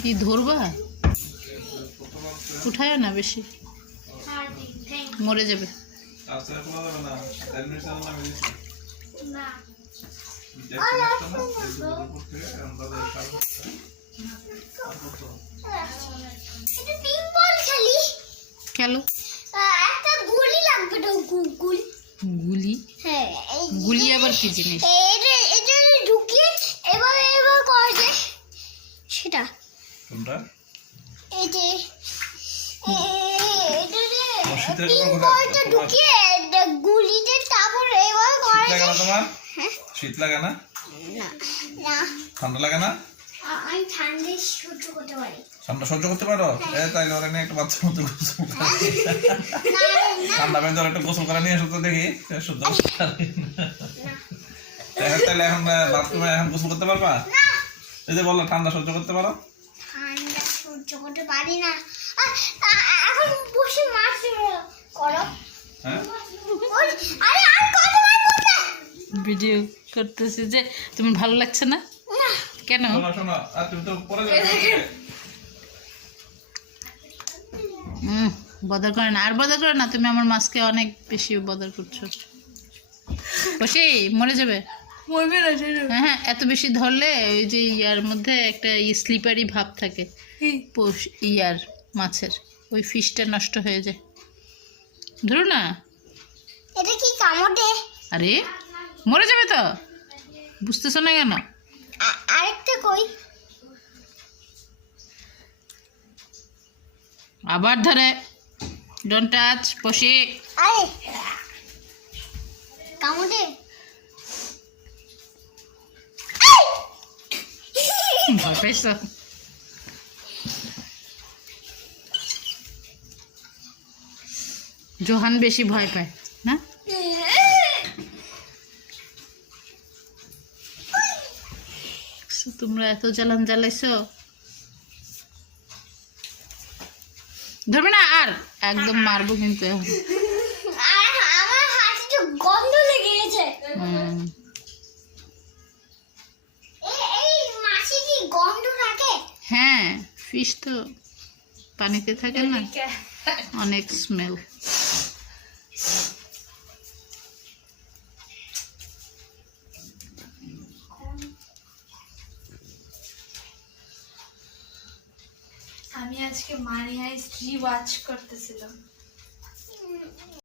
কি ধরবা? উঠায় না বেশি, মরে যাবে। খেলো। গুলি? গুলি আবার কি জিনিস? সেটা এই যে গুলিতে তারপর এবার শীত লাগে না? ঠান্ডা লাগে না? আমি ঠান্ডা সহ্য করতে পারি। ঠান্ডা সহ্য করতে পারো? তাই ওরা নিয়ে একটা বাচ্চার মতো গোসল করে, ঠান্ডা পেয়ে ধর একটা গোসল করে নিয়ে এসো তো দেখি সহ্য করতে পারি। তাহলে এখন বাথরুমে এখন গোসল করতে পারবা? এই যে বললো ঠান্ডা সহ্য করতে পারো? ঠান্ডা সহ্য করতে পারি না। এখন বসে মাছ করো। হ্যাঁ আরে আর কতবার বলতে? ভিডিও করতেছি যে তুমি ভালো লাগছে না কেন? শোনো শোনো, আর তুমি তো পরে যাবে। বদর করে না, আর বদর করে না। তুমি আমার মাছকে অনেক বেশি বদর করছো। বসে মরে যাবে। হ্যাঁ, এত বেশি ধরলে ওই যে ইয়ার মধ্যে একটা স্লিপারি ভাব থাকে ইয়ার মাছের, ওই ফিশটা নষ্ট হয়ে যায়। ধরো না। এটা কি কামড়ে? আরে মরে যাবে তো, বুঝতেছো না কেন? আরেকটা কই? আবার ধরে। ডোন্ট টাচ বসে। আরে কামড়ে? ভয় পাইছো? জোহান বেশি ভয় পায় না? তোমরা এত জ্বালান জ্বালাইছো। ধরবে না আর, একদম মারবো কিন্তু এখন। আমার হাতে তো গন্ধ লেগে গেছে। এই মাছে কি গন্ধ থাকে? হ্যাঁ, ফিশ তো পানিতে থাকে না, অনেক স্মেল। আমি আজকে মানি হাইস্ট রিওয়াচ করতেছিলাম।